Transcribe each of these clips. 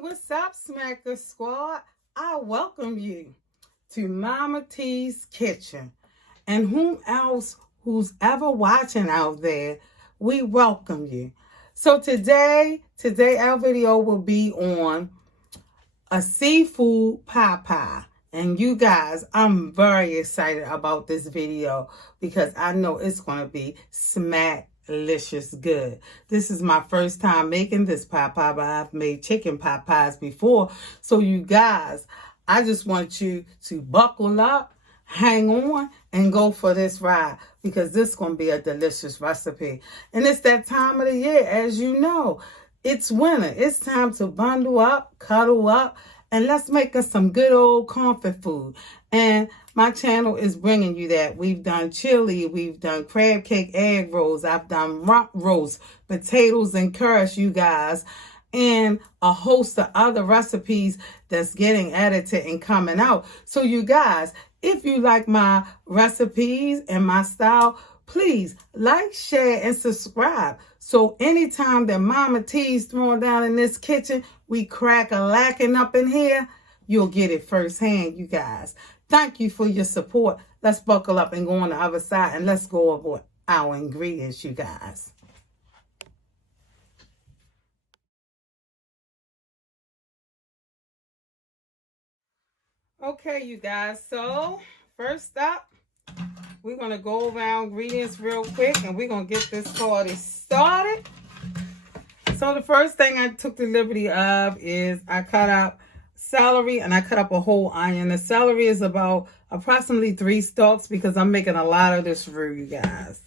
What's up, Smacker Squad? I welcome you to Mama T's Kitchen. And who's ever watching out there, we welcome you. So today our video will be on a seafood pot pie. And you guys, I'm very excited about this video because I know it's going to be smack-licious good. This is my first time making this pot pie, but I've made chicken pot pies before. So you guys, I just want you to buckle up, hang on, and go for this ride because this is going to be a delicious recipe. And it's that time of the year, as you know. It's winter. It's time to bundle up, cuddle up, and let's make us some good old comfort food. And my channel is bringing you that. We've done chili, we've done crab cake egg rolls, I've done rump roast, potatoes and curry, you guys, and a host of other recipes that's getting edited and coming out. So you guys, if you like my recipes and my style, please like, share, and subscribe. So anytime that Mama T's throwing down in this kitchen, we crack-a-lacking up in here, you'll get it firsthand, you guys. Thank you for your support. Let's buckle up and go on the other side, and let's go over our ingredients, you guys. Okay, you guys, so first up, we're going to go over our ingredients real quick, and we're going to get this party started. So the first thing I took the liberty of is I cut up celery, and I cut up a whole onion. The celery is about approximately 3 stalks because I'm making a lot of this roux, you guys.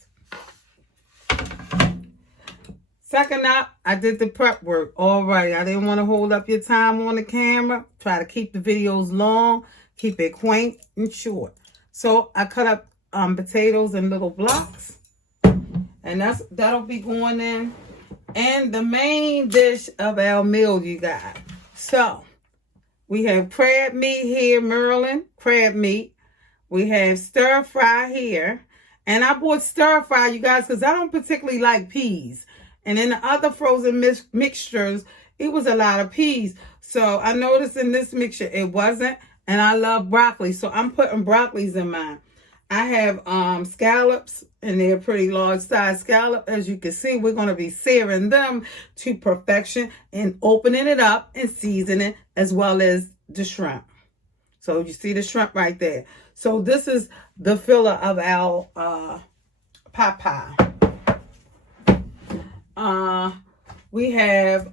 Second up, I did the prep work. All right, I didn't want to hold up your time on the camera. Try to keep the videos long, keep it quaint and short. So I cut up potatoes in little blocks, and that'll be going in. And the main dish of our meal, you got. So we have crab meat here, Maryland crab meat. We have stir fry here, and I bought stir fry, you guys, because I don't particularly like peas. And in the other frozen mixtures, it was a lot of peas. So I noticed in this mixture it wasn't, and I love broccoli, so I'm putting broccolis in mine. I have scallops, and they're pretty large size scallop. As you can see, we're going to be searing them to perfection and opening it up and seasoning as well as the shrimp. So you see the shrimp right there. So this is the filler of our pot pie. We have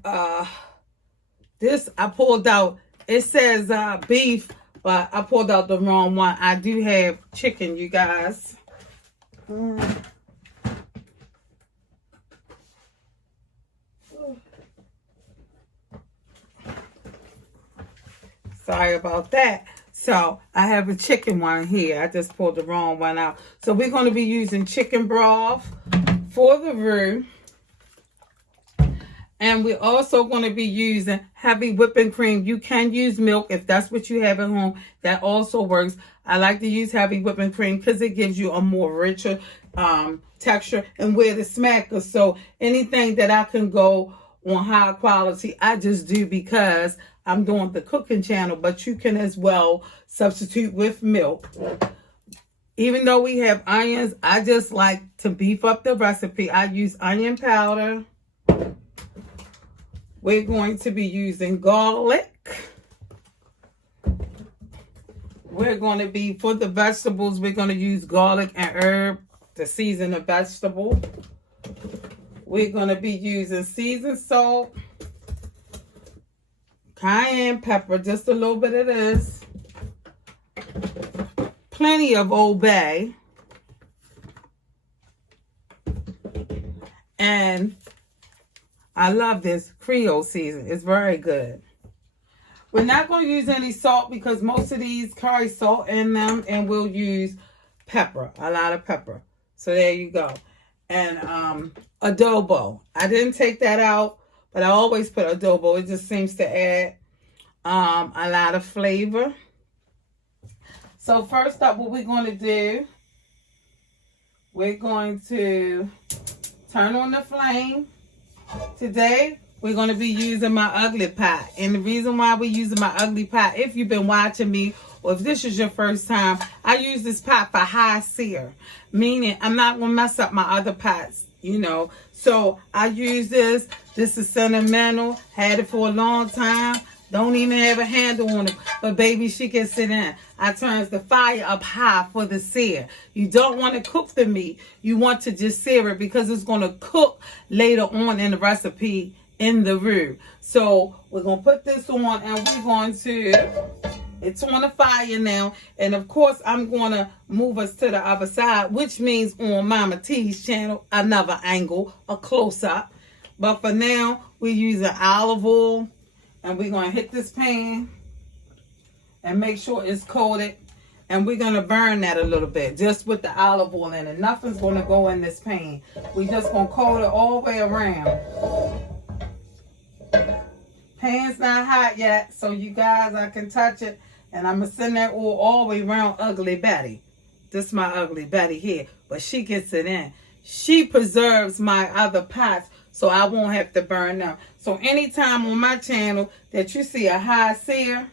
this I pulled out. It says beef, but I pulled out the wrong one. I do have chicken, you guys. Sorry about that. So I have a chicken one here. I just pulled the wrong one out. So we're going to be using chicken broth for the roux. And we're also going to be using heavy whipping cream. You can use milk if that's what you have at home. That also works. I like to use heavy whipping cream because it gives you a more richer texture. And we're the smackers. So anything that I can go on high quality, I just do because I'm doing the cooking channel. But you can as well substitute with milk. Even though we have onions, I just like to beef up the recipe. I use onion powder. We're going to be using garlic. We're going to be, for the vegetables, we're going to use garlic and herb to season the vegetable. We're going to be using seasoned salt, cayenne pepper, just a little bit of this, plenty of Old Bay, and I love this Creole season. It's very good. We're not going to use any salt because most of these carry salt in them, and we'll use pepper, a lot of pepper. So there you go. And adobo. I didn't take that out, but I always put adobo. It just seems to add a lot of flavor. So first up, what we're going to do, we're going to turn on the flame. Today, we're going to be using my ugly pot. And the reason why we're using my ugly pot, if you've been watching me, or if this is your first time, I use this pot for high sear. Meaning, I'm not going to mess up my other pots, you know. So, I use this. This is sentimental. Had it for a long time. Don't even have a handle on it. But, baby, she can sit in. I turns the fire up high for the sear. You don't want to cook the meat. You want to just sear it because it's going to cook later on in the recipe in the roux. So we're going to put this on and we're going to, it's on the fire now. And of course, I'm going to move us to the other side, which means on Mama T's channel, another angle, a close-up. But for now, we're using olive oil. And we're going to hit this pan and make sure it's coated. And we're going to burn that a little bit just with the olive oil in it. Nothing's going to go in this pan. We're just going to coat it all the way around. Pan's not hot yet, so you guys, I can touch it. And I'm going to send that oil all the way around Ugly Betty. This is my Ugly Betty here. But she gets it in. She preserves my other pots, so I won't have to burn them. So anytime on my channel that you see a high sear,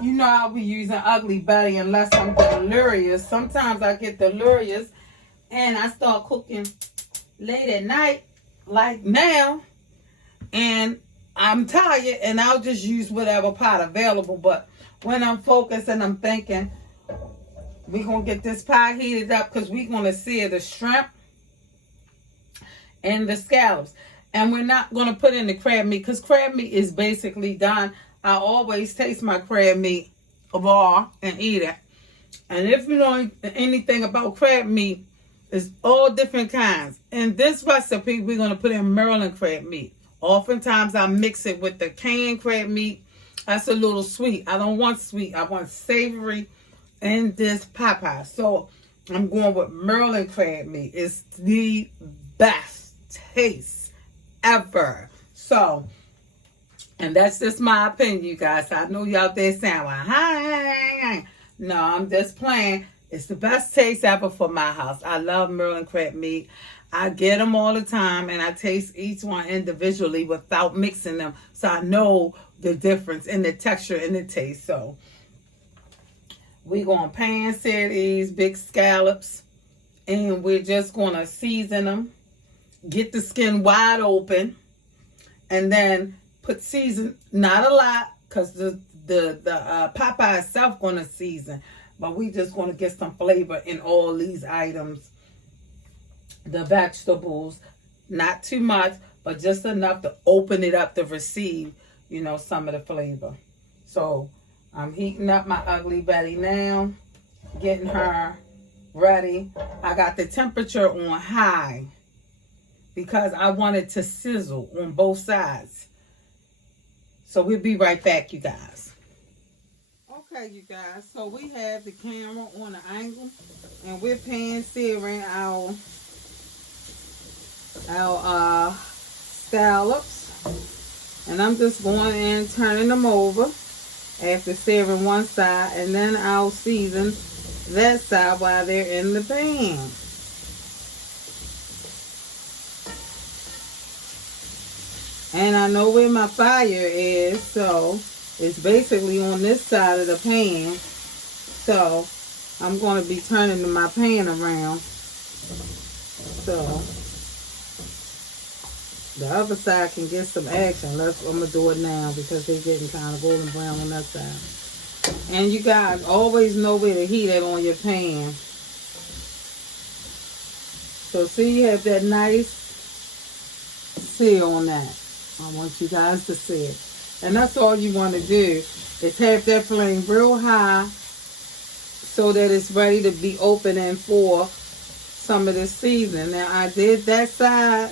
you know I'll be using Ugly Betty unless I'm delirious. Sometimes I get delirious and I start cooking late at night, like now, and I'm tired and I'll just use whatever pot available. But when I'm focused and I'm thinking, we're going to get this pot heated up because we're going to sear the shrimp and the scallops. And we're not going to put in the crab meat because crab meat is basically done. I always taste my crab meat raw and eat it. And if you know anything about crab meat, it's all different kinds. In this recipe, we're going to put in Maryland crab meat. Oftentimes, I mix it with the canned crab meat. That's a little sweet. I don't want sweet. I want savory in this pie. So, I'm going with Maryland crab meat. It's the best taste ever. So, and that's just my opinion, you guys. I know y'all there saying, well, hi. No, I'm just playing. It's the best taste ever for my house. I love Maryland crab meat. I get them all the time, and I taste each one individually without mixing them. So I know the difference in the texture and the taste. So we're going to pan sear these big scallops, and we're just going to season them. Get the skin wide open, and then put season, not a lot, because the Popeye itself going to season. But we just going to get some flavor in all these items. The vegetables, not too much, but just enough to open it up to receive, you know, some of the flavor. So I'm heating up my Ugly Betty now, getting her ready. I got the temperature on high because I want it to sizzle on both sides. So we'll be right back, you guys. Okay, you guys, so we have the camera on the angle, and we're pan searing our scallops, and I'm just going in, turning them over after searing one side, and then I'll season that side while they're in the pan. And I know where my fire is, so it's basically on this side of the pan. So I'm going to be turning my pan around. So the other side can get some action. I'm going to do it now because they're getting kind of golden brown on that side. And you guys always know where to heat it on your pan. So see, you have that nice sear on that. I want you guys to see it. And that's all you want to do is have that flame real high so that it's ready to be opening for some of this seasoning. Now I did that side.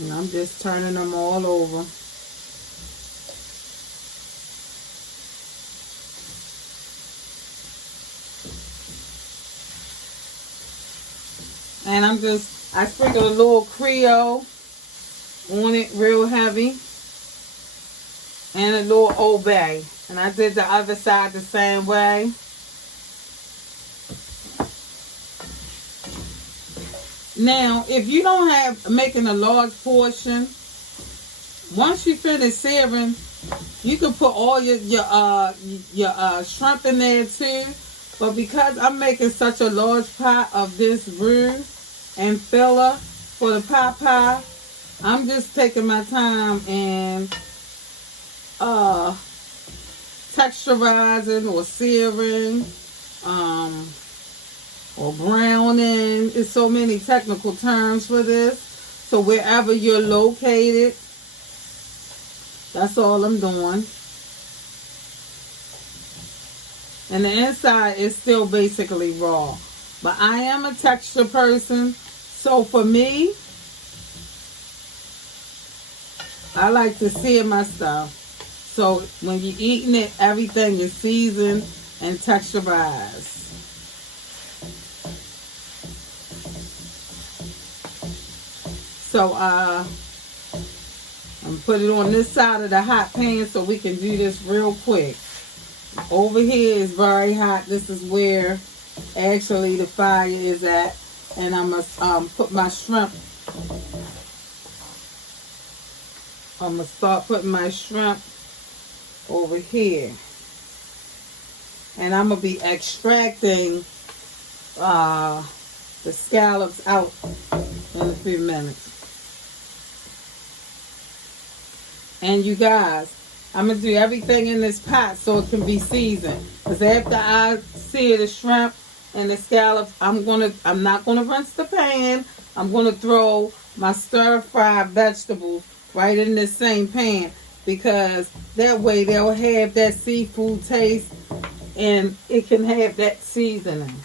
And I'm just turning them all over. And I sprinkle a little Creole on it real heavy. And a little Old Bay. And I did the other side the same way. Now, if you don't have making a large portion, once you finish searing, you can put all your shrimp in there too. But because I'm making such a large pot of this roux and filler for the pot pie, I'm just taking my time and texturizing or searing, or browning. There's so many technical terms for this. So wherever you're located, that's all I'm doing. And the inside is still basically raw. But I am a texture person. So for me, I like to sear my stuff. So when you're eating it, everything is seasoned and texturized. So I'm put it on this side of the hot pan so we can do this real quick. Over here is very hot. This is where actually the fire is at. And I'm going to put my shrimp. I'm going to start putting my shrimp over here. And I'm going to be extracting the scallops out in a few minutes. And you guys, I'm going to do everything in this pot so it can be seasoned. Because after I sear the shrimp and the scallops, I'm not going to rinse the pan. I'm going to throw my stir-fried vegetables right in this same pan. Because that way they'll have that seafood taste and it can have that seasoning.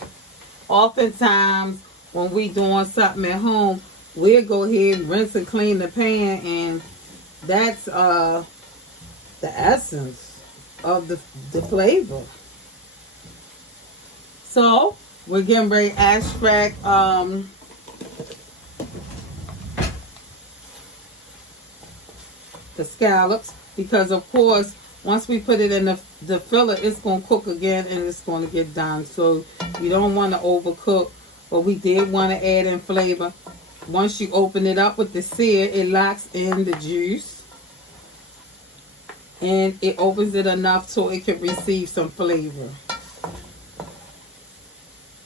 Oftentimes, when we doing something at home, we'll go ahead and rinse and clean the pan, and that's the essence of the flavor. So we're getting ready to extract the scallops, because of course once we put it in the filler, it's going to cook again and it's going to get done. So you don't want to overcook, but we did want to add in flavor. Once you open it up with the sear, it locks in the juice. And it opens it enough so it can receive some flavor.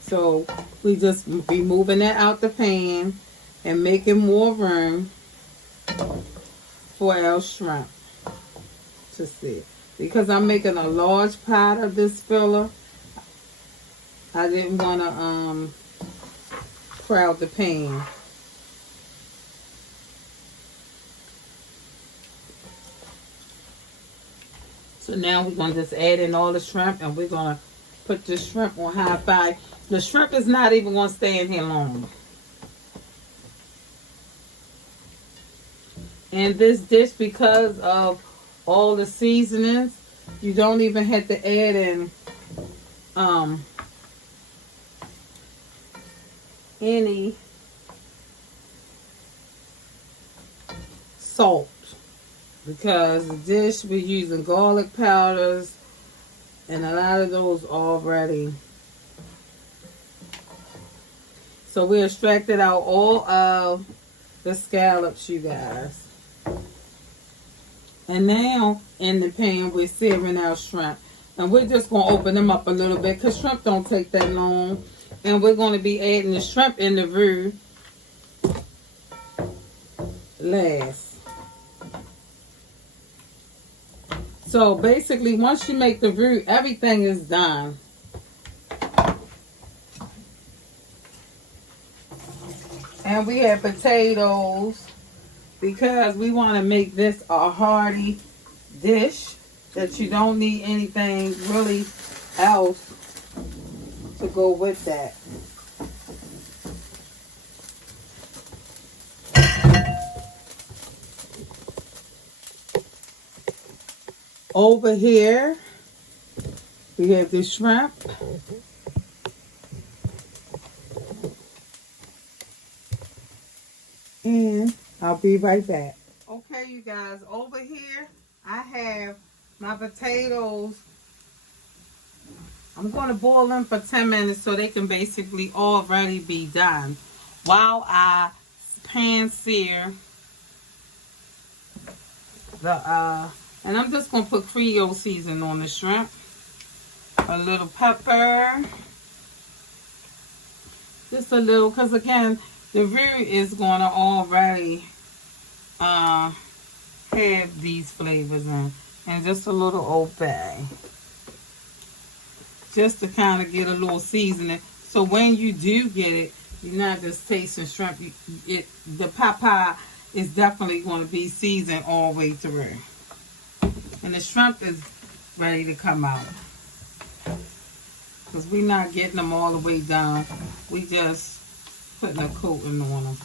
So we just be moving that out the pan and making more room for our shrimp to sit. Because I'm making a large pot of this filler, I didn't want to crowd the pan. So now we're going to just add in all the shrimp, and we're going to put the shrimp on high fire. The shrimp is not even going to stay in here long. And this dish, because of all the seasonings, you don't even have to add in any salt. Because the dish, we're using garlic powders and a lot of those already. So we extracted out all of the scallops, you guys. And now in the pan, we're searing our shrimp. And we're just going to open them up a little bit because shrimp don't take that long. And we're going to be adding the shrimp in the roux last. So basically, once you make the roux, everything is done. And we have potatoes because we want to make this a hearty dish that you don't need anything really else to go with that. Over here, we have the shrimp. I'll be right back. Okay, you guys, over here I have my potatoes. I'm going to boil them for 10 minutes so they can basically already be done while I pan sear and I'm just going to put Creole seasoning on the shrimp, a little pepper, just a little, because again the roux is going to already have these flavors in, and just a little Old Bay, just to kind of get a little seasoning. So when you do get it, you're not just tasting shrimp. The papa is definitely going to be seasoned all the way through, and the shrimp is ready to come out. Because we're not getting them all the way down. We just putting a coating on them.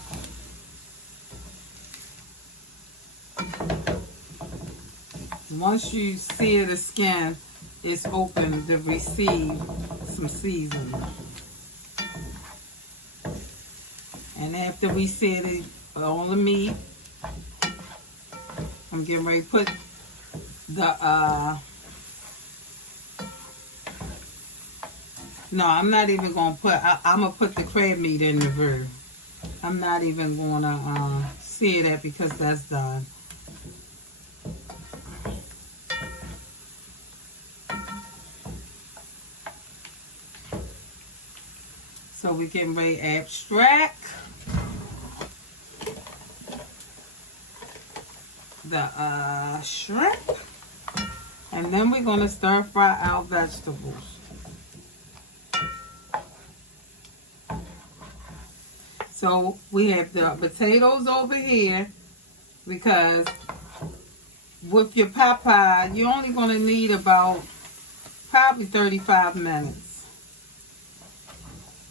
Once you sear the skin, it's open to receive some seasoning. And after we sear all the meat, I'm getting ready to put the no, I'm not even going to put, I'm going to put the crab meat in the roux. I'm not even going to sear that because that's done. So we're getting ready to extract the shrimp. And then we're going to stir fry our vegetables. So we have the potatoes over here, because with your papa, you're only going to need about probably 35 minutes,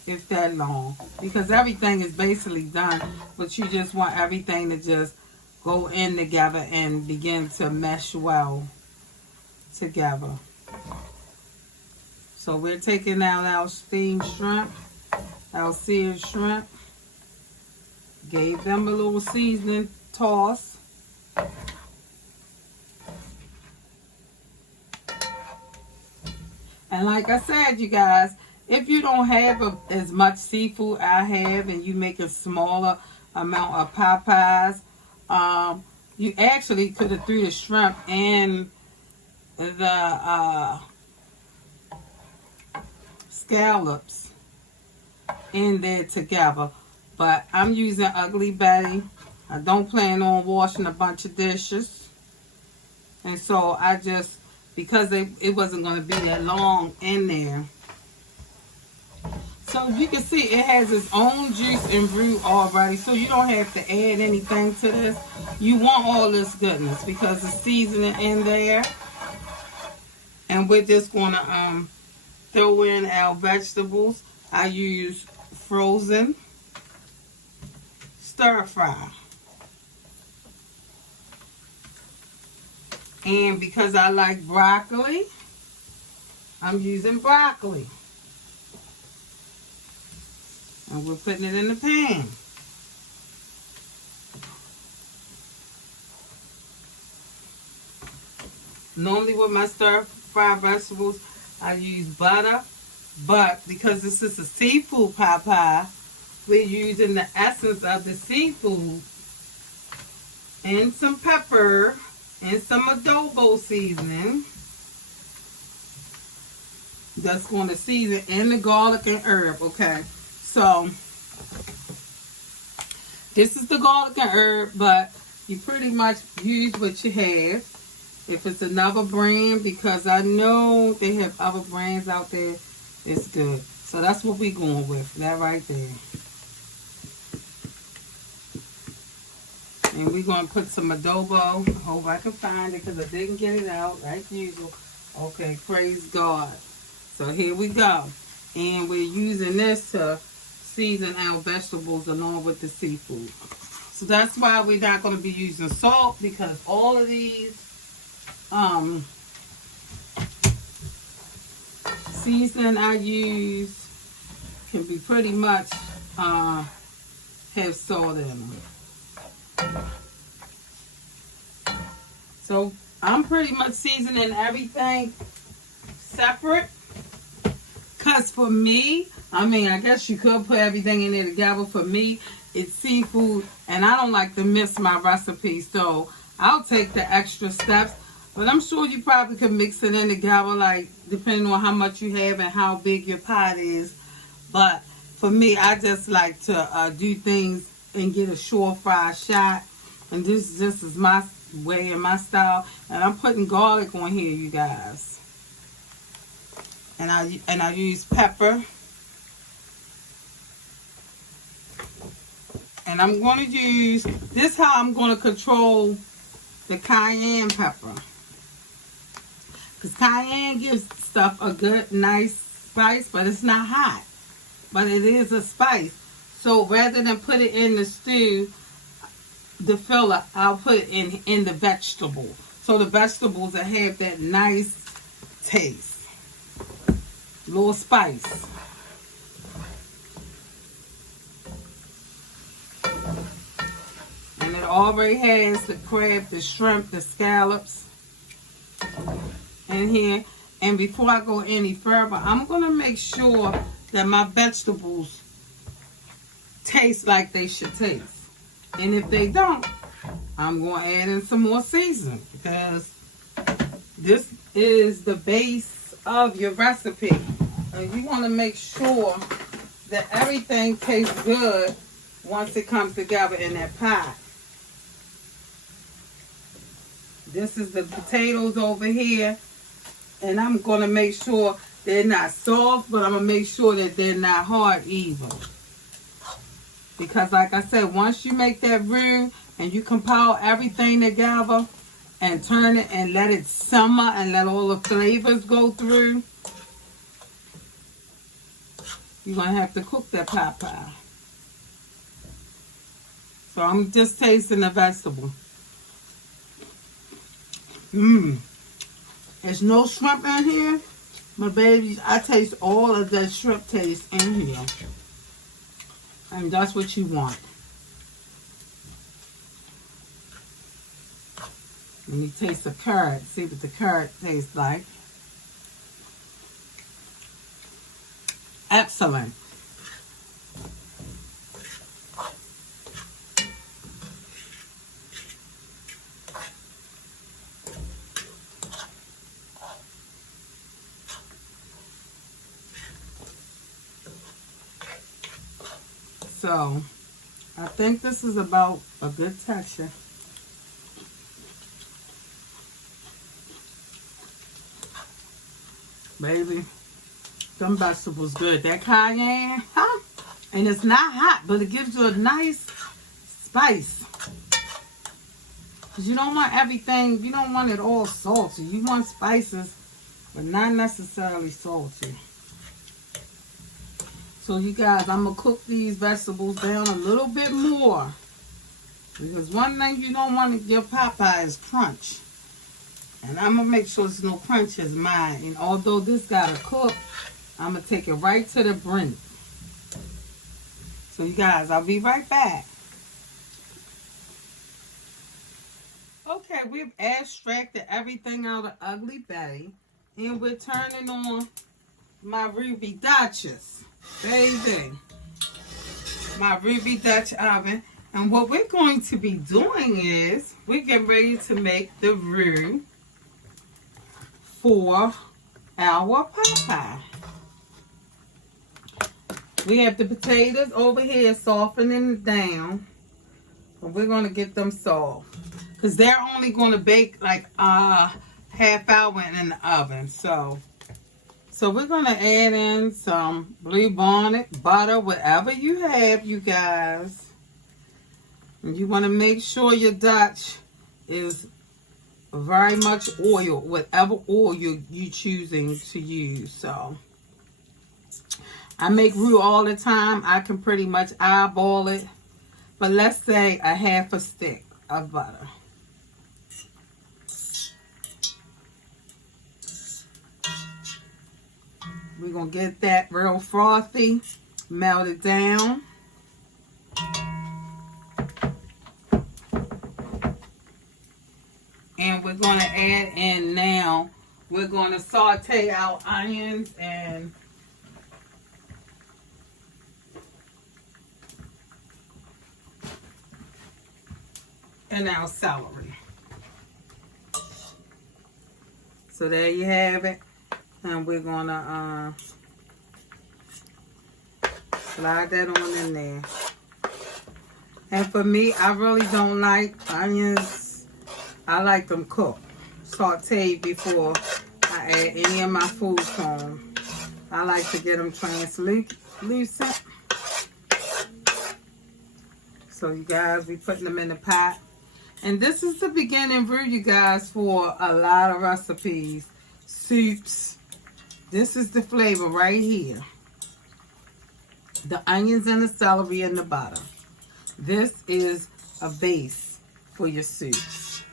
if that long, because everything is basically done, but you just want everything to just go in together and begin to mesh well together. So we're taking out our steamed shrimp, our seared shrimp. Gave them a little seasoning toss. And like I said, you guys, if you don't have as much seafood I have, and you make a smaller amount of Popeyes, you actually could have threw the shrimp and the scallops in there together. But I'm using Ugly Betty. I don't plan on washing a bunch of dishes. And so I just, because it wasn't going to be that long in there. So you can see it has its own juice and roux already. So you don't have to add anything to this. You want all this goodness because the seasoning in there. And we're just going to throw in our vegetables. I use frozen stir fry. And because I like broccoli, I'm using broccoli. And we're putting it in the pan. Normally with my stir fry vegetables, I use butter. But because this is a seafood pot pie, we're using the essence of the seafood and some pepper and some adobo seasoning. That's going to season in the garlic and herb, okay? So, this is the garlic and herb, but you pretty much use what you have. If it's another brand, because I know they have other brands out there, it's good. So that's what we're going with, that right there. And we're going to put some adobo. I hope I can find it because I didn't get it out like usual. Okay, praise God. So here we go. And we're using this to season our vegetables along with the seafood. So that's why we're not going to be using salt, because all of these seasoning I use can be pretty much have salt in them. So I'm pretty much seasoning everything separate. Because for me, I mean, I guess you could put everything in there together. For me, it's seafood, and I don't like to miss my recipe. So I'll take the extra steps. But I'm sure you probably could mix it in together, like, depending on how much you have and how big your pot is. But for me, I just like to do things and get a surefire shot. And this is my way and my style. And I'm putting garlic on here, you guys. And I use pepper. And I'm going to use, this how I'm going to control the cayenne pepper. Because cayenne gives stuff a good, nice spice, but it's not hot. But it is a spice. So rather than put it in the stew, the filler, I'll put it in the vegetable. So the vegetables will have that nice taste. Little spice. And it already has the crab, the shrimp, the scallops in here. And before I go any further, I'm going to make sure that my vegetables taste like they should taste. And if they don't, I'm going to add in some more seasoning, because this is the base of your recipe. And you want to make sure that everything tastes good once it comes together in that pot. This is the potatoes over here. And I'm going to make sure they're not soft, but I'm going to make sure that they're not hard either. Because like I said, once you make that roux and you compile everything together and turn it and let it simmer and let all the flavors go through, you're going to have to cook that pot pie. So I'm just tasting the vegetable. There's no shrimp in here. My babies, I taste all of that shrimp taste in here. And that's what you want. Let me taste the carrot. See what the carrot tastes like. Excellent. So, I think this is about a good texture. Baby, them vegetables good. That cayenne, huh? And it's not hot, but it gives you a nice spice. Because you don't want everything, you don't want it all salty. You want spices, but not necessarily salty. So you guys, I'm going to cook these vegetables down a little bit more. Because one thing you don't want in your pot pie is crunch. And I'm going to make sure there's no crunch as mine. And although this got to cook, I'm going to take it right to the brink. So you guys, I'll be right back. Okay, we've extracted everything out of Ugly Betty. And we're turning on my Ruby Duchess. Baby. My Ruby Dutch oven. And what we're going to be doing is we're getting ready to make the roux for our pot pie. We have the potatoes over here softening down. But we're going to get them soft. Because they're only going to bake like half hour in the oven. So we're going to add in some Blue Bonnet, butter, whatever you have, you guys. And you want to make sure your Dutch is very much oil, whatever oil you're choosing to use. So I make roux all the time. I can pretty much eyeball it. But let's say a half a stick of butter. We're going to get that real frothy, melt it down. And we're going to add in now, we're going to saute our onions and our celery. So there you have it. And we're going to slide that on in there. And for me, I really don't like onions. I like them cooked, sauteed before I add any of my food to them. I like to get them translucent. So you guys, we putting them in the pot. And this is the beginning roux, you guys, for a lot of recipes, soups. This is the flavor right here. The onions and the celery and the butter. This is a base for your soups.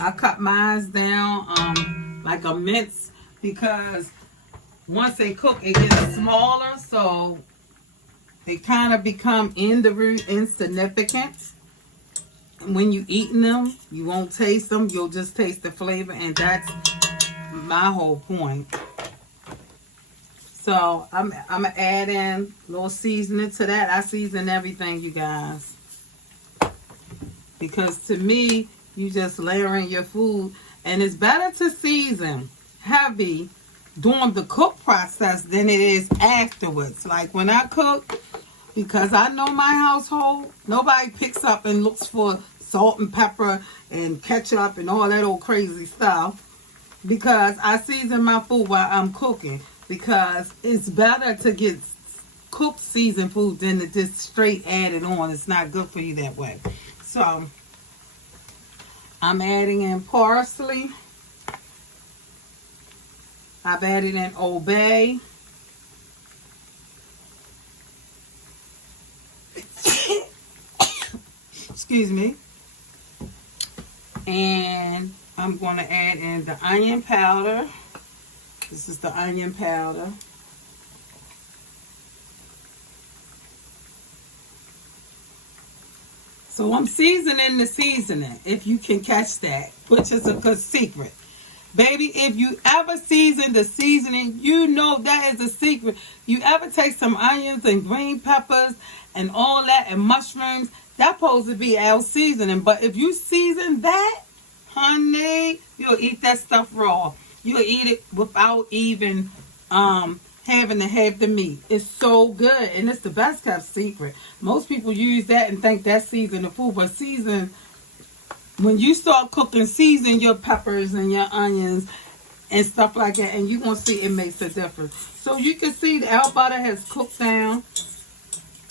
I cut mine down like a mince because once they cook, it gets smaller, so they kind of become in the roux insignificant. When you eating them, you won't taste them. You'll just taste the flavor, and that's my whole point. So I'm gonna add in a little seasoning to that. I season everything, you guys, because to me, you just layering your food, and it's better to season heavy during the cook process than it is afterwards. Like when I cook, because I know my household, nobody picks up and looks for salt and pepper and ketchup and all that old crazy stuff, because I season my food while I'm cooking, because it's better to get cooked seasoned food than to just straight add it on. It's not good for you that way. So I'm adding in parsley. I've added in Old Bay. Excuse me. And I'm going to add in the onion powder. This is the onion powder. So I'm seasoning the seasoning, if you can catch that, which is a good secret. Baby, if you ever season the seasoning, you know that is a secret. You ever take some onions and green peppers and all that and mushrooms, that's supposed to be our seasoning. But if you season that, honey, you'll eat that stuff raw. You'll eat it without even having to have the meat. It's so good, and it's the best kept secret. Most people use that and think that's season the food, but season, when you start cooking, season your peppers and your onions and stuff like that, and you're going to see it makes a difference. So you can see that our butter has cooked down,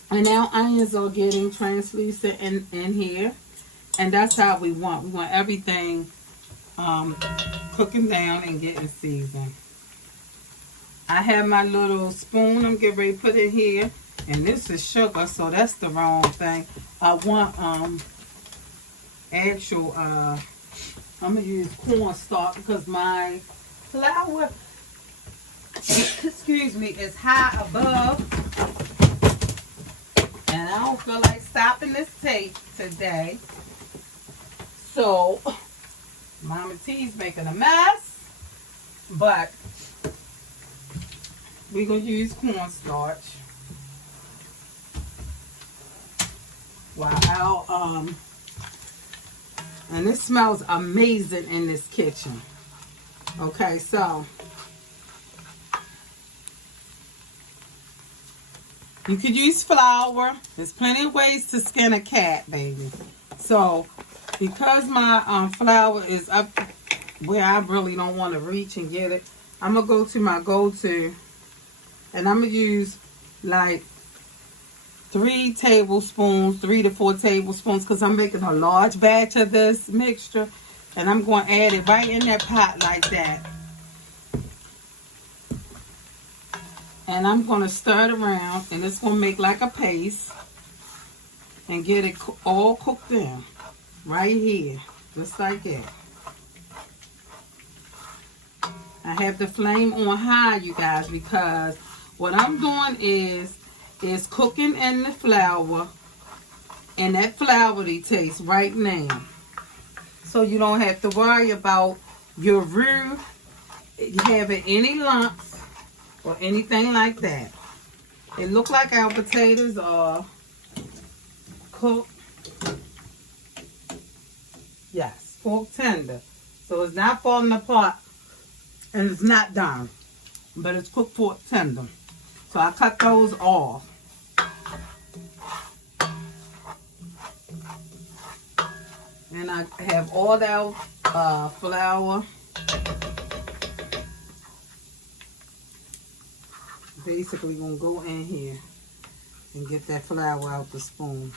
and our onions are getting translucent in here, and that's how we want. We want everything cooking down and getting seasoned. I have my little spoon I'm getting ready to put in here, and this is sugar, so that's the wrong thing. I want actual I'm gonna use cornstarch because my flour excuse me, is high above, and I don't feel like stopping this tape today. So Mama T's making a mess, but we're going to use cornstarch. Wow. And it smells amazing in this kitchen. Okay, so you could use flour. There's plenty of ways to skin a cat, baby. So because my flour is up where I really don't want to reach and get it, I'm going to go to my go-to, and I'm going to use like 3 to 4 tablespoons because I'm making a large batch of this mixture, and I'm going to add it right in that pot like that. And I'm going to stir it around, and it's going to make like a paste and get it all cooked in right here, just like that. I have the flame on high, you guys, because what I'm doing is cooking in the flour, and that floury taste right now. so you don't have to worry about your roux having any lumps or anything like that. It looks like our potatoes are cooked. Yes, fork tender. So it's not falling apart and it's not done. But it's cooked fork tender. So I cut those off. And I have all that flour. Basically gonna go in here and get that flour out the spoon.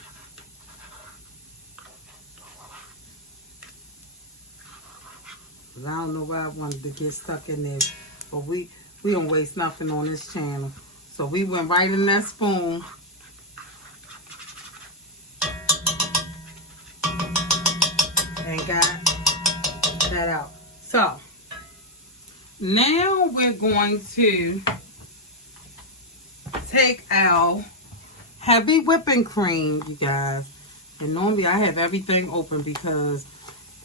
I don't know why I wanted to get stuck in there, but we don't waste nothing on this channel. So we went right in that spoon. And got that out. So now we're going to take our heavy whipping cream, you guys. And normally I have everything open because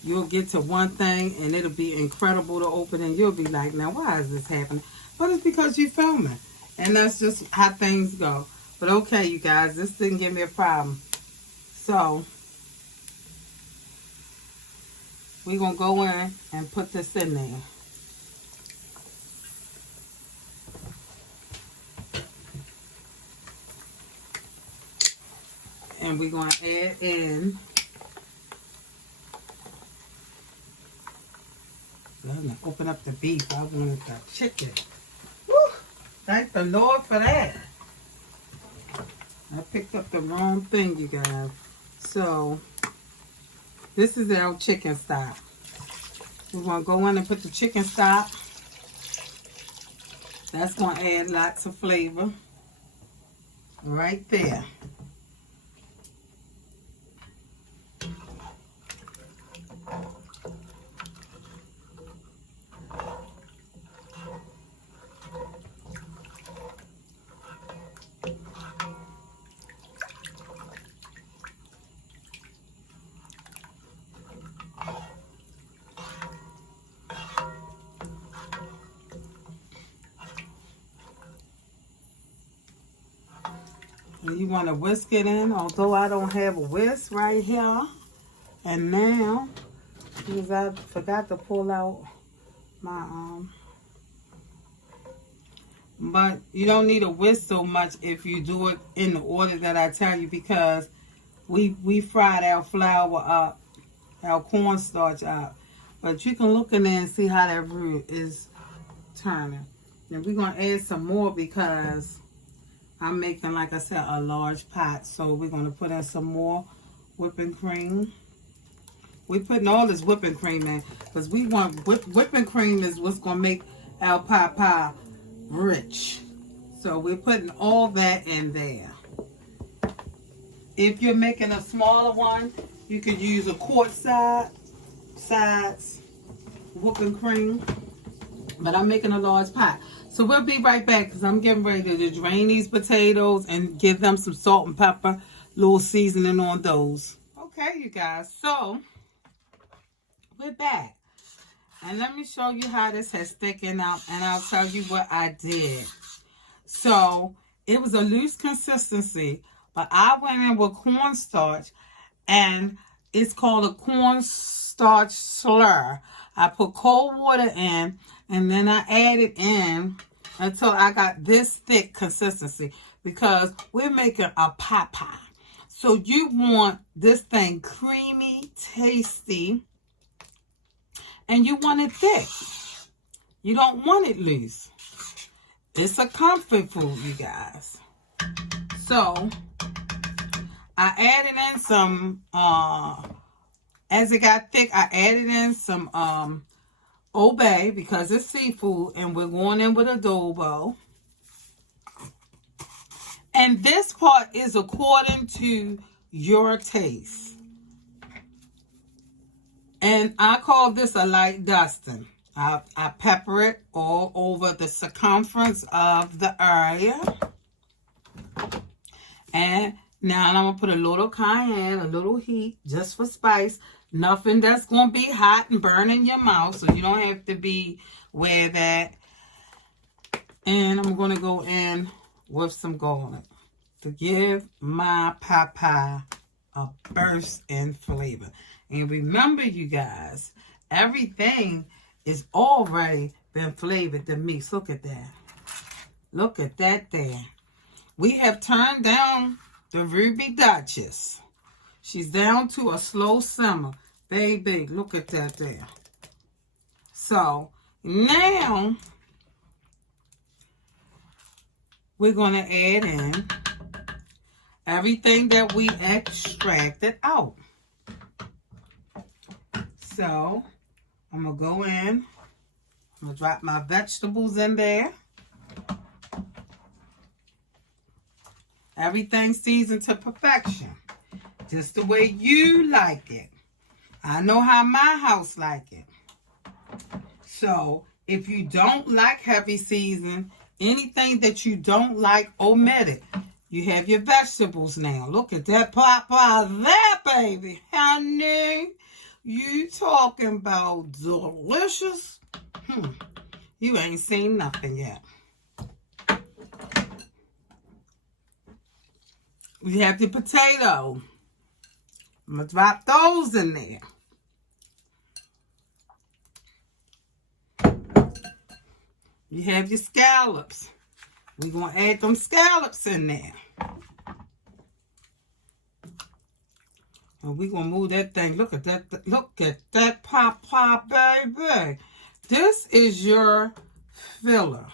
you'll get to one thing and it'll be incredible to open and you'll be like, now why is this happening? But it's because you're filming. And that's just how things go. But okay, you guys, this didn't give me a problem. So we're going to go in and put this in there. And we're going to add in, I'm going to open up the beef. I wanted the chicken. Woo! Thank the Lord for that. I picked up the wrong thing, you guys. So, this is our chicken stock. We're going to go in and put the chicken stock. That's going to add lots of flavor. Right there. And you want to whisk it in, although I don't have a whisk right here. And now, because I forgot to pull out my, but you don't need a whisk so much if you do it in the order that I tell you, because we fried our flour up, our cornstarch up. But you can look in there and see how that roux is turning. And we're going to add some more because I'm making, like I said, a large pot. So we're going to put in some more whipping cream. We're putting all this whipping cream in because we want whipping cream is what's going to make our pie rich. So we're putting all that in there. If you're making a smaller one, you could use a quart size whipping cream. But I'm making a large pot. So we'll be right back because I'm getting ready to drain these potatoes and give them some salt and pepper, little seasoning on those. Okay, you guys. So we're back. And let me show you how this has thickened out. And I'll tell you what I did. So it was a loose consistency. But I went in with cornstarch. And it's called a cornstarch slur. I put cold water in. And then I added in until I got this thick consistency. Because we're making a pie. So you want this thing creamy, tasty. And you want it thick. You don't want it loose. It's a comfort food, you guys. So, I added in some, as it got thick, I added in some obey because it's seafood. And we're going in with adobo. And this part is according to your taste. And I call this a light dusting. I pepper it all over the circumference of the area. And Now I'm going to put a little cayenne, a little heat, just for spice. Nothing that's going to be hot and burning your mouth, so you don't have to be aware of that. And I'm going to go in with some garlic to give my pot pie a burst in flavor. And remember, you guys, everything is already been flavored to mix. Look at that. Look at that there. We have turned down the Ruby Duchess. She's down to a slow simmer. Baby, look at that there. So, now we're going to add in everything that we extracted out. So, I'm going to go in. I'm going to drop my vegetables in there. Everything seasoned to perfection. Just the way you like it. I know how my house like it. So, if you don't like heavy seasoning, anything that you don't like, omit it. You have your vegetables now. Look at that pot pie there, baby. Honey, you talking about delicious? You ain't seen nothing yet. We have the potato. I'm going to drop those in there. You have your scallops. We're going to add them scallops in there. And we're going to move that thing. Look at that. Look at that pot pie, baby. This is your filler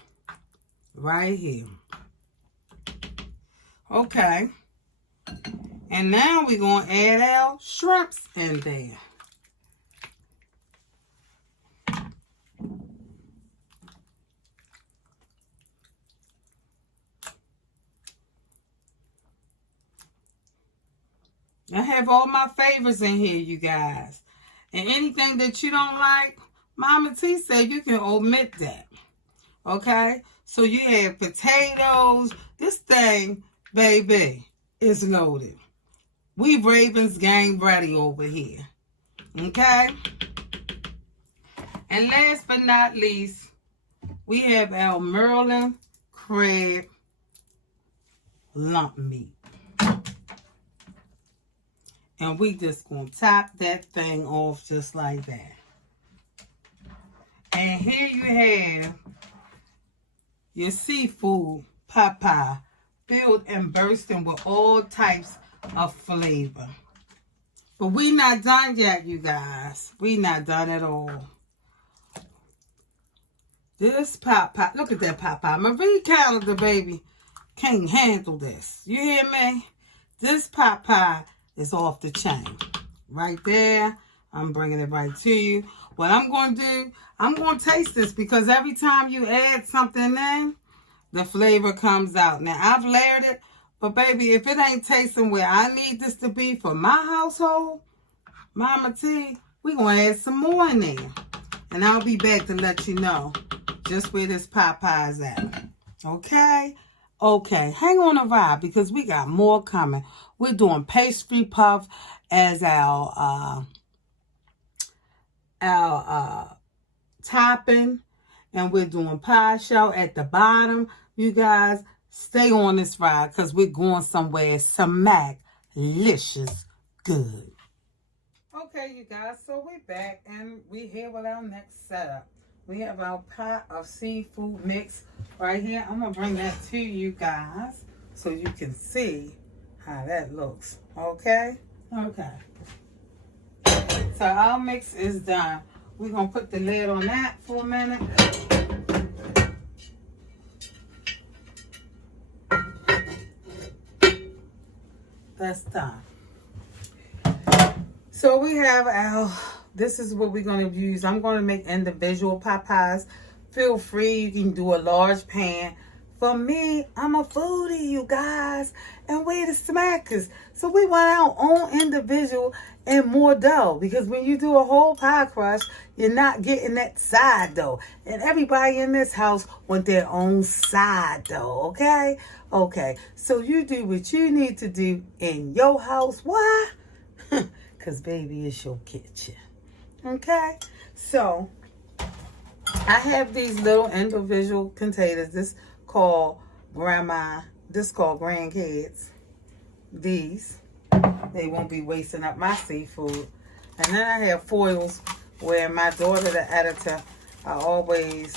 right here. Okay. And now we're going to add our shrimps in there. I have all my favorites in here, you guys. And anything that you don't like, Mama T said you can omit that. Okay? So you have potatoes. This thing, baby, is loaded. We Ravens gang ready over here. Okay? And last but not least, we have our Merlin crab lump meat. And we just going to top that thing off just like that. And here you have your seafood pot pie filled and bursting with all types of flavor. But we not done yet, you guys. We not done at all. This pot pie, look at that pot pie. Marie Calendar, baby, can't handle this. You hear me? This pot pie is off the chain. Right there. I'm bringing it right to you. What I'm going to do, I'm going to taste this because every time you add something in, the flavor comes out. Now, I've layered it, but baby, if it ain't tasting where I need this to be for my household, Mama T, we're going to add some more in there. And I'll be back to let you know just where this pot pie is at. Okay? Okay, hang on a ride because we got more coming. We're doing pastry puff as our topping, and we're doing pie shell at the bottom. You guys, stay on this ride because we're going somewhere smack-licious good. Okay, you guys, so we're back and we're here with our next setup. We have our pot of seafood mix right here. I'm going to bring that to you guys so you can see how that looks. Okay? Okay. So our mix is done. We're going to put the lid on that for a minute. That's done. So we have our, this is what we're going to use. I'm going to make individual pot pies. Feel free, you can do a large pan. For me, I'm a foodie, you guys, and we the smackers. So we want our own individual and more dough, because when you do a whole pie crust, you're not getting that side dough. And everybody in this house want their own side dough, okay? Okay, so you do what you need to do in your house. Why? Because baby, it's your kitchen. Okay? So I have these little individual containers. This called grandkids. These, they won't be wasting up my seafood. And then I have foils where my daughter, the editor, I always,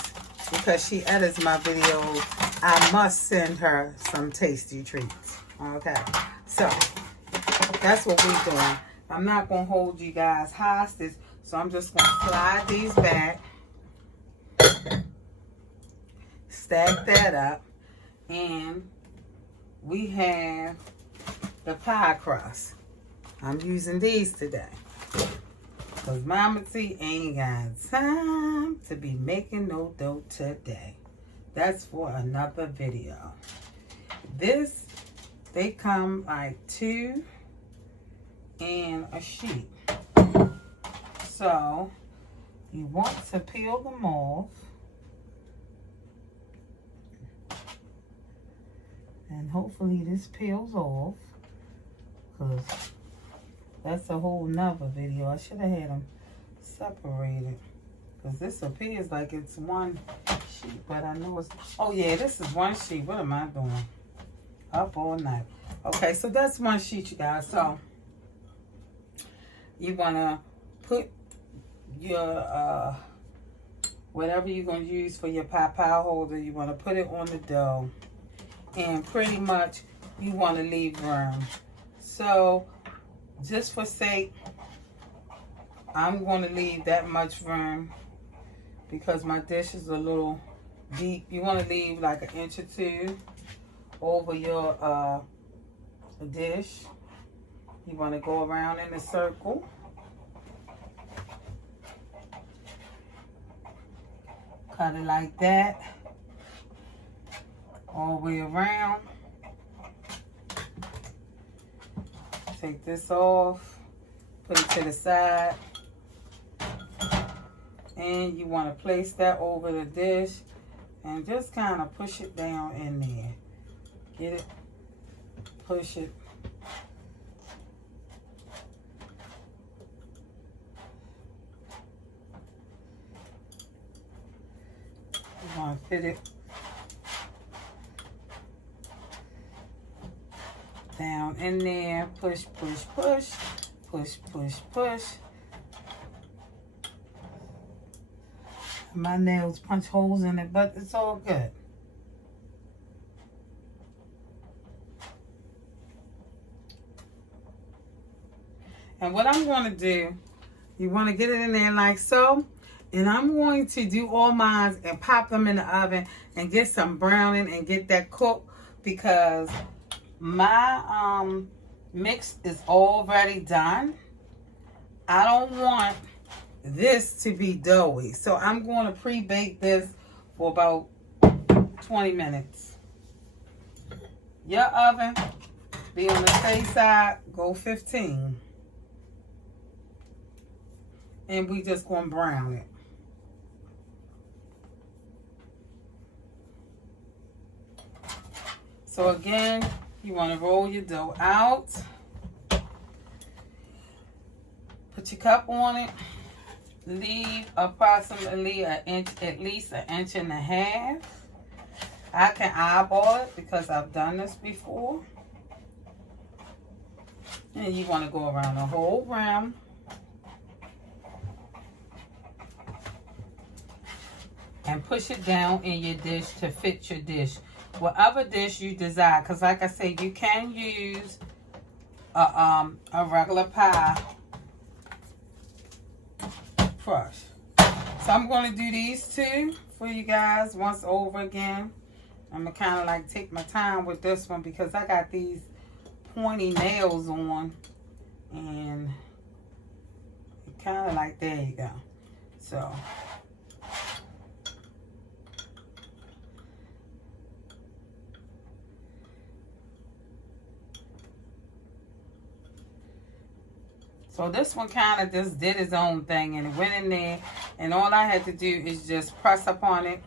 because she edits my videos, I must send her some tasty treats. Okay, so that's what we're doing. I'm not going to hold you guys hostage, so I'm just going to slide these back, stack that up, and we have the pie crust. I'm using these today because Mama T ain't got time to be making no dough today. That's for another video. This, they come like 2 in a sheet. So you want to peel them off. And hopefully this peels off, because that's a whole nother video. I should have had them separated, because this appears like it's one sheet, but I know it's, oh yeah, this is one sheet. What am I doing? Up all night. Okay, so that's one sheet, you guys. So you want to put your whatever you're going to use for your pie holder, you want to put it on the dough. And pretty much you want to leave room. So just for sake, I'm going to leave that much room because my dish is a little deep. You want to leave like 1 inch or 2 over your dish. You want to go around in a circle. Cut it like that. All the way around. Take this off, put it to the side, and you want to place that over the dish and just kind of push it down in there. Get it, push it. You want to fit it down in there, push, push, push, push, push, push. My nails punch holes in it, but it's all good. And what I'm going to do, you want to get it in there like so. And I'm going to do all mine and pop them in the oven and get some browning and get that cooked, because my mix is already done. I don't want this to be doughy, so I'm going to pre-bake this for about 20 minutes. Your oven, be on the safe side, go 15. And we just going to brown it. So again, you want to roll your dough out. Put your cup on it. Leave approximately 1 inch, at least 1.5 inches. I can eyeball it because I've done this before. And you want to go around the whole round. And push it down in your dish to fit your dish. Whatever dish you desire. Because like I said, you can use a regular pie crush. So I'm going to do these 2 for you guys once over again. I'm going to kind of like take my time with this one because I got these pointy nails on. And kind of like, there you go. So So this one kind of just did its own thing, and it went in there, and all I had to do is just press upon it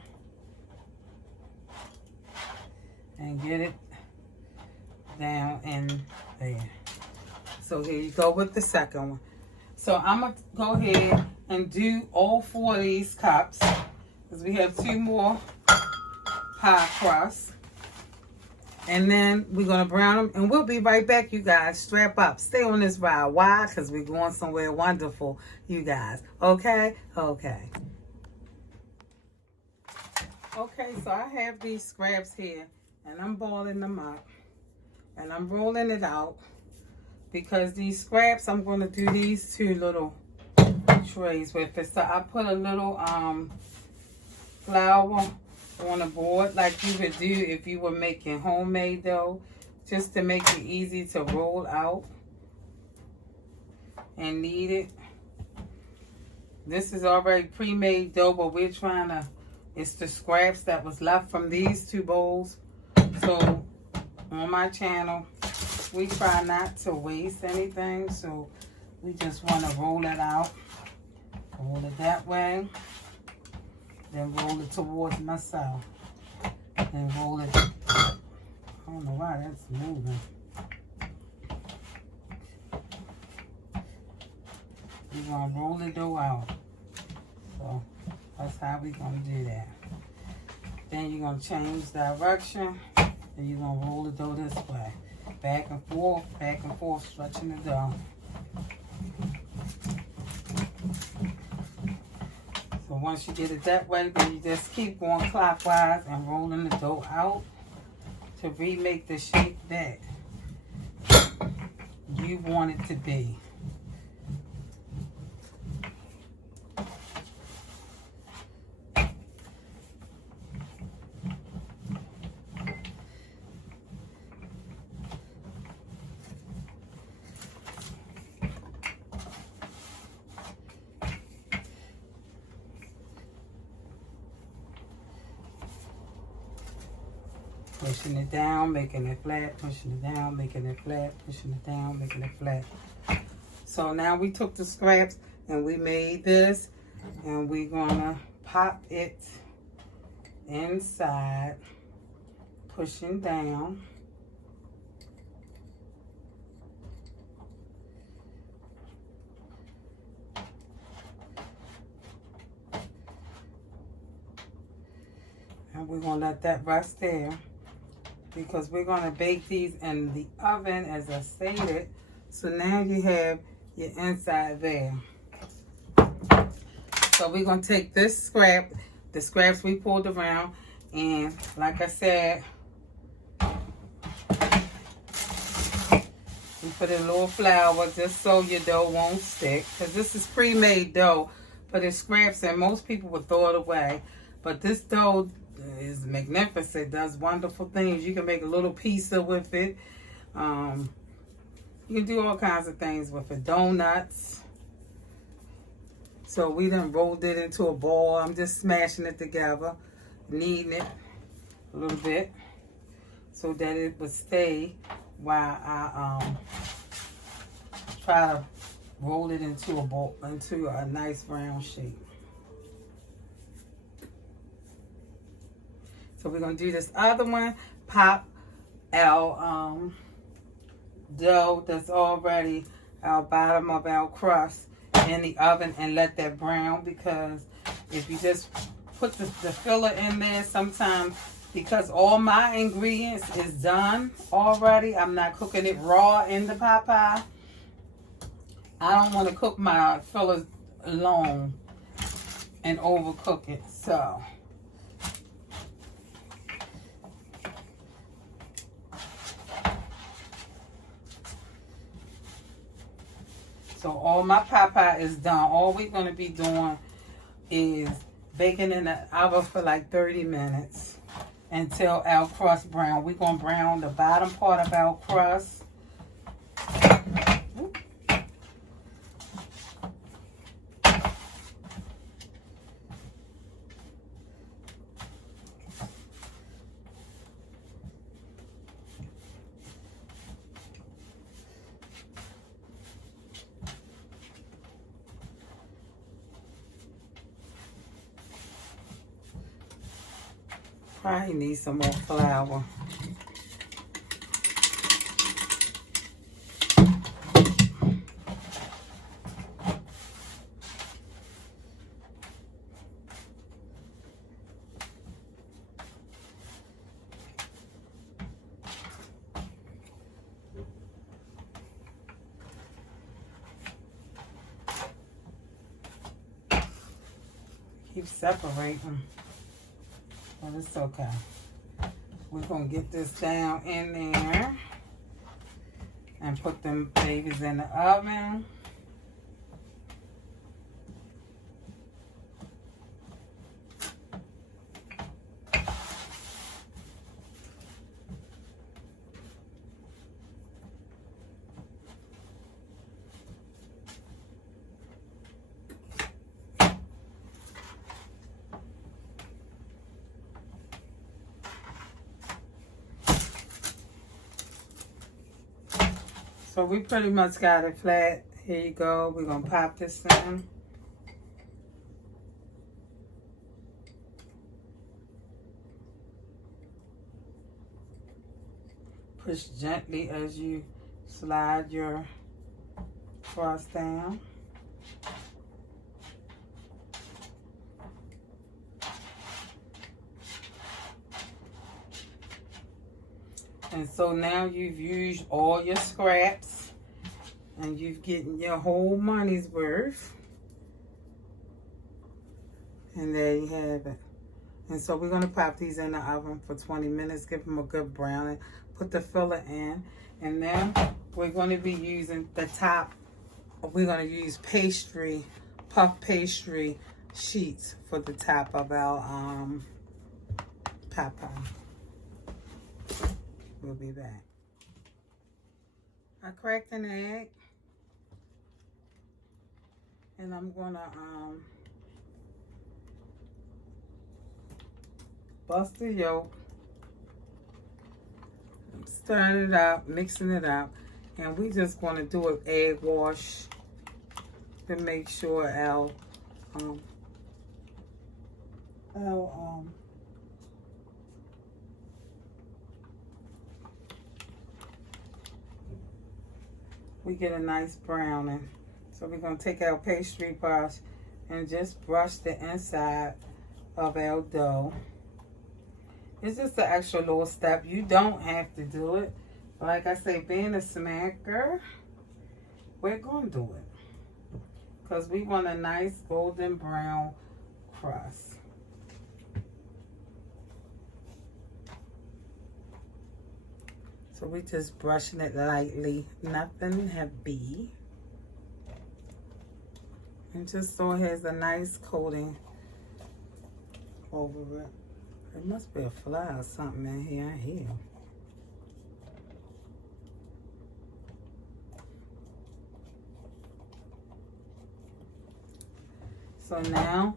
and get it down in there. So here you go with the second one. So I'm going to go ahead and do all 4 of these cups, because we have 2 more pie crusts. And then we're going to brown them, and we'll be right back, you guys. Strap up. Stay on this ride. Why? Because we're going somewhere wonderful, you guys. Okay? Okay. Okay, so I have these scraps here, and I'm balling them up, and I'm rolling it out, because these scraps, I'm going to do these 2 little trays with it. So I put a little flour on a board like you would do if you were making homemade dough, just to make it easy to roll out and knead it. This is already pre-made dough, but we're trying to, it's the scraps that was left from these 2 bowls. So on my channel, we try not to waste anything, so we just want to roll it out. Roll it that way. Then roll it towards myself. Then roll it. I don't know why that's moving. We're going to roll the dough out. So that's how we're going to do that. Then you're going to change direction. And you're going to roll the dough this way. Back and forth, stretching the dough. So once you get it that way, then you just keep going clockwise and rolling the dough out to remake the shape that you want it to be. Pushing it down, making it flat, pushing it down, making it flat, pushing it down, making it flat. So now we took the scraps and we made this, and we're gonna pop it inside, pushing down. And we're gonna let that rest there, because we're going to bake these in the oven as I stated. So now you have your inside there. So we're going to take this scrap, the scraps we pulled around, and like I said, we put in a little flour just so your dough won't stick, because this is pre-made dough, but it's scraps and most people would throw it away. But this dough is magnificent, does wonderful things. You can make a little pizza with it. You can do all kinds of things with it. Donuts. So we done rolled it into a ball. I'm just smashing it together, kneading it a little bit so that it would stay while I try to roll it into a ball, into a nice round shape. So we're going to do this other one. Pop our dough that's already our bottom of our crust in the oven and let that brown, because if you just put the filler in there, sometimes, because all my ingredients is done already, I'm not cooking it raw in the pot pie. I don't want to cook my fillers long and overcook it. So all my pot pie is done. All we're going to be doing is baking in the oven for like 30 minutes until our crust brown. We're going to brown the bottom part of our crust. Probably need some more flour. Keep separating, but it's okay. We're gonna get this down in there and put them babies in the oven. So we pretty much got it flat. Here you go. We're gonna pop this in. Push gently as you slide your crust down. And so now you've used all your scraps and you've getting your whole money's worth. And there you have it. And so we're going to pop these in the oven for 20 minutes, give them a good browning, put the filler in. And then we're going to be using the top. We're going to use pastry, puff pastry sheets for the top of our pot pie. We'll be back. I cracked an egg. And I'm gonna bust the yolk. Stirring it up, mixing it up. And we just gonna do an egg wash to make sure our we get a nice browning. So we're going to take our pastry brush and just brush the inside of our dough. It's just an extra little step. You don't have to do it. But like I say, being a smacker, we're going to do it. Because we want a nice golden brown crust. So we're just brushing it lightly, nothing heavy. And just so it has a nice coating over it. There must be a fly or something in here. So now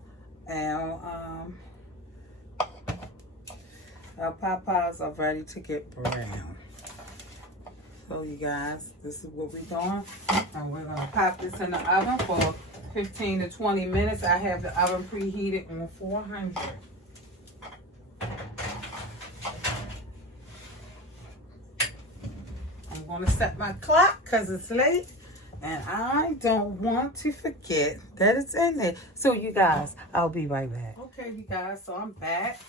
our pot pies are ready to get brown. So you guys, this is what we're doing. And we're gonna pop this in the oven for 15 to 20 minutes. I have the oven preheated on 400. I'm gonna set my clock because it's late and I don't want to forget that it's in there. So you guys, I'll be right back. Okay, you guys, so I'm back.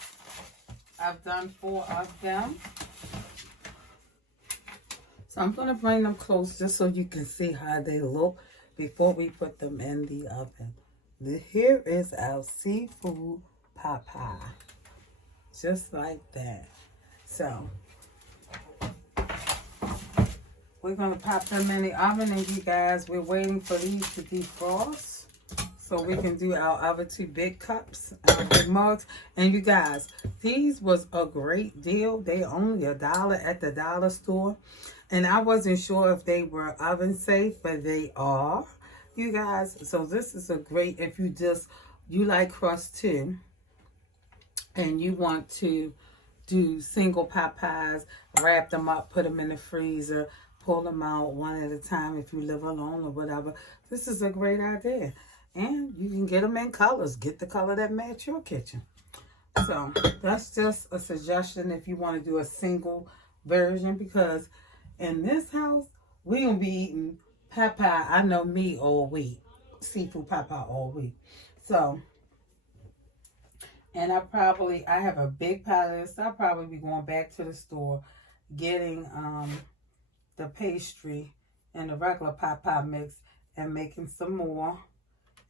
I've done 4 of them. So I'm going to bring them close just so you can see how they look before we put them in the oven. Here is our seafood pot pie. Just like that. So we're going to pop them in the oven, and you guys, we're waiting for these to defrost so we can do our other 2 big cups, our big mugs. And you guys, these was a great deal. They only $1 at the dollar store. And I wasn't sure if they were oven safe, but they are, you guys. So this is a great, if you like crust too, and you want to do single pot pies, wrap them up, put them in the freezer, pull them out one at a time if you live alone or whatever. This is a great idea. And you can get them in colors. Get the color that match your kitchen. So that's just a suggestion if you want to do a single version, because in this house, we're going to be eating papa, I know me, all week. Seafood papa all week. So, and I have a big pile of this. I'll probably be going back to the store, getting the pastry and the regular papa mix and making some more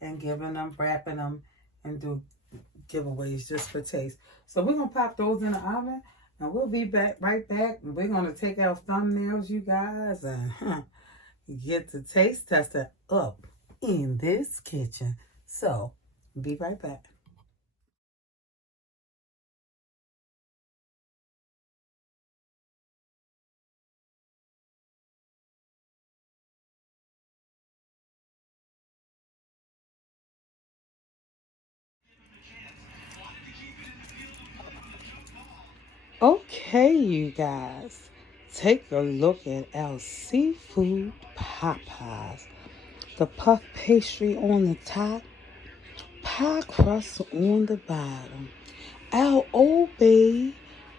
and giving them, wrapping them, and do giveaways just for taste. So we're going to pop those in the oven, and we'll be right back. And we're going to take our thumbnails, you guys, and get the taste tester up in this kitchen. So, be right back. Okay, you guys, take a look at our seafood Popeyes. The puff pastry on the top, pie crust on the bottom. Our Old Bay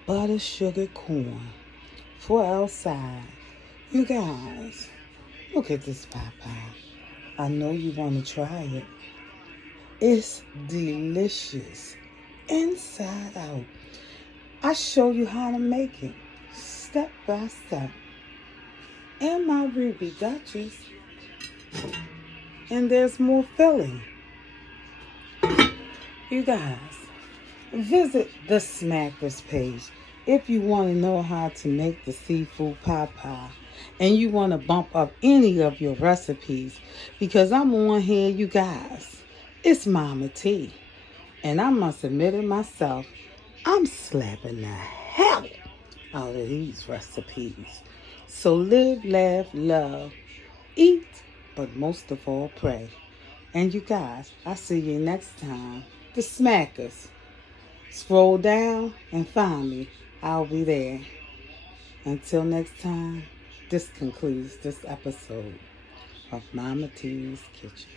butter sugar corn for our side. You guys, look at this Popeye. I know you want to try it. It's delicious, inside out. I show you how to make it, step by step. And my Ruby Duchess. And there's more filling. You guys, visit the Smackers page if you want to know how to make the seafood pie pie. And you want to bump up any of your recipes. Because I'm on here, you guys. It's Mama T. And I must admit it myself. I'm slapping the hell out of these recipes. So live, laugh, love, eat, but most of all pray. And you guys, I'll see you next time. The Smackers. Scroll down and find me. I'll be there. Until next time, this concludes this episode of Mama T's Kitchen.